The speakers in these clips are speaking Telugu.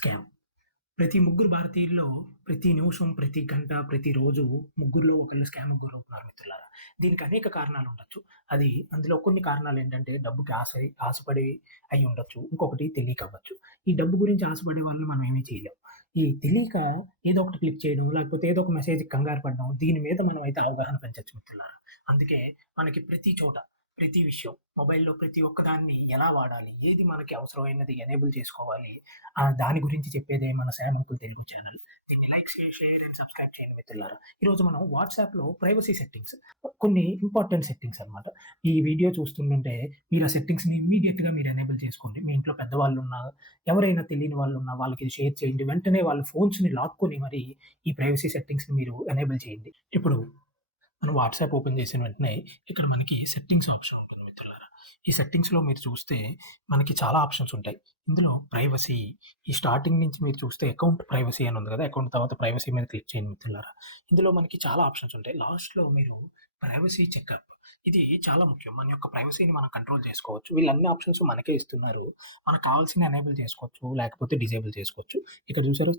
స్కామ్. ప్రతి ముగ్గురు భారతీయుల్లో ప్రతి నిమిషం, ప్రతి గంట, ప్రతిరోజు ముగ్గురిలో ఒకళ్ళు స్కామ్‌కి గురవుతున్నారు మిత్రులారా. దీనికి అనేక కారణాలుండొచ్చు. అందులో కొన్ని కారణాలేంటంటే డబ్బుకి ఆశపడి అయ్యుండొచ్చు. ఇంకొకటి తెలియకవ్వచ్చు. ఈ డబ్బు గురించి ఆశపడే వాళ్ళని మనం ఏమి చేయలేం. ఈ తెలియక ఏదో ఒకటి క్లిక్ చేయడం, లేకపోతే ఏదో ఒక మెసేజ్‌కి కంగారు పడడం, దీని మీద మనమైతే అవగాహన పెంచొచ్చు మిత్రులారా. అందుకే మనకి ప్రతి చోట, ప్రతి విషయం మొబైల్‌లో ప్రతి ఒక్కదాన్ని ఎలా వాడాలి? ఏది మనకి అవసరమైనది ఎనేబుల్ చేసుకోవాలి? దాని గురించి చెప్పేదే మన 'శ్యామ్ అంకుల్ తెలుగు' ఛానల్. దీన్ని లైక్, షేర్ అండ్ సబ్స్క్రైబ్ చేయండి మిత్రులారా. ఈరోజు మనం వాట్సాప్‌లో ప్రైవసీ సెట్టింగ్స్ కొన్ని ఇంపార్టెంట్ సెట్టింగ్స్ అన్నమాట. ఈ వీడియో చూస్తుంటుంటే మీరు ఆ సెట్టింగ్స్‌ని ఇమ్మీడియేట్‌గా మీరు ఎనేబుల్ చేసుకోండి. మీ ఇంట్లో పెద్దవాళ్ళున్నా, ఎవరైనా తెలియని వాళ్ళున్నా వాళ్ళకి ఇది షేర్ చేయండి. వెంటనే వాళ్ళ ఫోన్స్‌ని లాక్కొని మరి ఈ ప్రైవసీ సెట్టింగ్స్‌ని మీరు ఎనేబుల్ చేయండి. ఇప్పుడు మనం వాట్సాప్ ఓపెన్ చేసిన వెంటనే ఇక్కడ మనకి సెట్టింగ్స్ ఆప్షన్ ఉంటుంది మిత్రులారా. ఈ సెట్టింగ్స్‌లో మీరు చూస్తే మనకి చాలా ఆప్షన్స్ ఉంటాయి. ఇందులో ప్రైవసీ ఈ స్టార్టింగ్ నుంచి మీరు చూస్తే అకౌంట్ ప్రైవసీ అని ఉంది కదా! అకౌంట్ తర్వాత ప్రైవసీ మీద క్లిక్ చేయండి మిత్రులారా. ఇందులో మనకి చాలా ఆప్షన్స్ ఉంటాయి. లాస్ట్‌లో మీరు ప్రైవసీ చెకప్ ఇది చాలా ముఖ్యం. మన యొక్క ప్రైవసీని మనం కంట్రోల్ చేసుకోవచ్చు. వీళ్ళన్ని ఆప్షన్స్ మనకే ఇస్తున్నారు. మనకు కావాల్సినవి ఎనేబుల్ చేసుకోవచ్చు. లేకపోతే డిజేబుల్ చేసుకోవచ్చు. ఇక్కడ చూసారా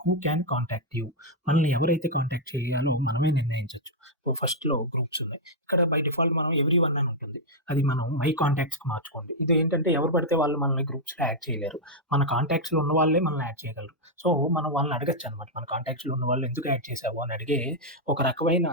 హూ క్యాన్ కాంటాక్ట్ యూ. మనల్ని ఎవరైతే కాంటాక్ట్ చేయాలో మనమే నిర్ణయించొచ్చు. ఫస్ట్‌లో గ్రూప్స్ ఉన్నాయి. ఇక్కడ బై డిఫాల్ట్ మనం ఎవ్రీవన్ అని ఉంటుంది. అది మనం మై కాంటాక్ట్స్‌కి మార్చుకోండి. ఇదేంటంటే ఎవరు పడితే వాళ్ళు మనల్ని గ్రూప్స్‌లో యాడ్ చేయలేరు. మన కాంటాక్ట్స్‌లో ఉన్న వాళ్ళే మనల్ని యాడ్ చేయగలరు. సో, మనం వాళ్ళని అడగొచ్చనమాట. మన కాంటాక్ట్స్‌లో ఉన్న వాళ్ళు ఎందుకు యాడ్ చేశావు అని అడిగే ఒక రకమైన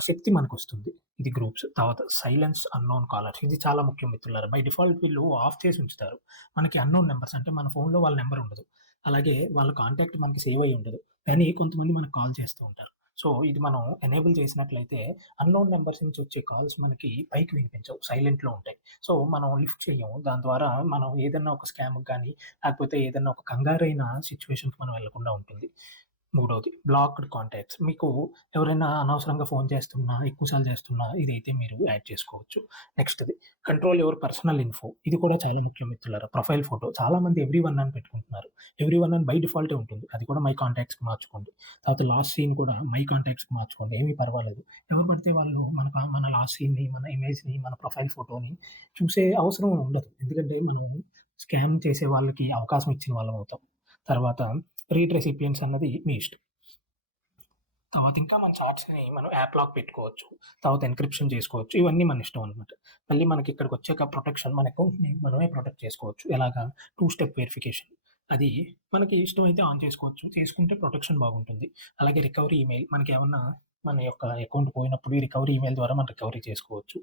శక్తి మనకొస్తుంది. ఇది గ్రూప్స్. తర్వాత సైలెన్స్ అన్‌నోన్ కాలర్స్ ఇది చాలా ముఖ్యం మిత్రులారా. బై డిఫాల్ట్ వీళ్ళు ఆఫ్ చేసి ఉంచుతారు. మనకి అన్‌నోన్ నంబర్స్ అంటే మన ఫోన్‌లో వాళ్ళ నంబర్ ఉండదు. అలాగే వాళ్ళ కాంటాక్ట్ మనకి సేవ్ అయ్యి ఉండదు. కానీ కొంతమంది మనకు కాల్ చేస్తూ ఉంటారు. సో, ఇది మనం ఎనేబుల్ చేసినట్లయితే అన్‌నోన్ నంబర్స్ నుంచి వచ్చే కాల్స్ మనకి పైకి వినిపించవు. సైలెంట్‌లో ఉంటాయి. సో, మనం లిఫ్ట్ చెయ్యము. దాని ద్వారా మనం ఏదన్నా ఒక స్కామ్‌కి గాని, లేకపోతే ఏదన్నా ఒక కంగారైన సిట్యుయేషన్‌కి మనం వెళ్ళకుండా ఉంటుంది. మూడోది బ్లాక్డ్ కాంటాక్ట్స్. మీకు ఎవరైనా అనవసరంగా ఫోను చేస్తున్నా, ఎక్కువ సార్లు చేస్తున్నా ఇదైతే మీరు యాడ్ చేసుకోవచ్చు. నెక్స్ట్‌ది కంట్రోల్ యువర్ పర్సనల్ ఇన్ఫో. ఇది కూడా చాలా ముఖ్యం మిత్రులారా. ప్రొఫైల్ ఫోటో చాలామంది ఎవ్రీవన్ అని పెట్టుకుంటున్నారు. ఎవ్రీవన్ అని బై డిఫాల్టే ఉంటుంది. అది కూడా మై కాంటాక్ట్స్‌కి మార్చుకోండి. తర్వాత లాస్ట్ సీన్ కూడా మై కాంటాక్ట్స్‌కి మార్చుకోండి. ఏమీ పర్వాలేదు. ఎవరు పడితే వాళ్ళు మన లాస్ట్ సీన్‌ని, మన ఇమేజ్‌ని, మన ప్రొఫైల్ ఫోటోని చూసే అవసరం ఉండదు. ఎందుకంటే మనం స్కామ్ చేసే వాళ్ళకి అవకాశం ఇచ్చిన వాళ్ళం అవుతాం. తర్వాత రీడ్ రెసిపియెంట్స్ అన్నది మీ ఇష్టం. తర్వాత ఇంకా మన చాట్స్‌ని మనం యాప్ లాక్ పెట్టుకోవచ్చు. తర్వాత ఎన్క్రిప్షన్ చేసుకోవచ్చు. ఇవన్నీ మన ఇష్టం అనమాట. మళ్ళీ మనకి ఇక్కడికొచ్చాక ప్రొటెక్షన్ మన అకౌంట్‌ని మనమే ప్రొటెక్ట్ చేసుకోవచ్చు. ఎలాగా? 2 స్టెప్ వెరిఫికేషన్. అది మనకి ఇష్టమైతే ఆన్ చేసుకోవచ్చు. చేసుకుంటే ప్రొటెక్షన్ బాగుంటుంది. అలాగే రికవరీ ఈమెయిల్ మనకేమన్నా మన యొక్క అకౌంట్ పోయినప్పుడు ఈ రికవరీ ఈమెయిల్ ద్వారా మనం రికవరీ చేసుకోవచ్చు.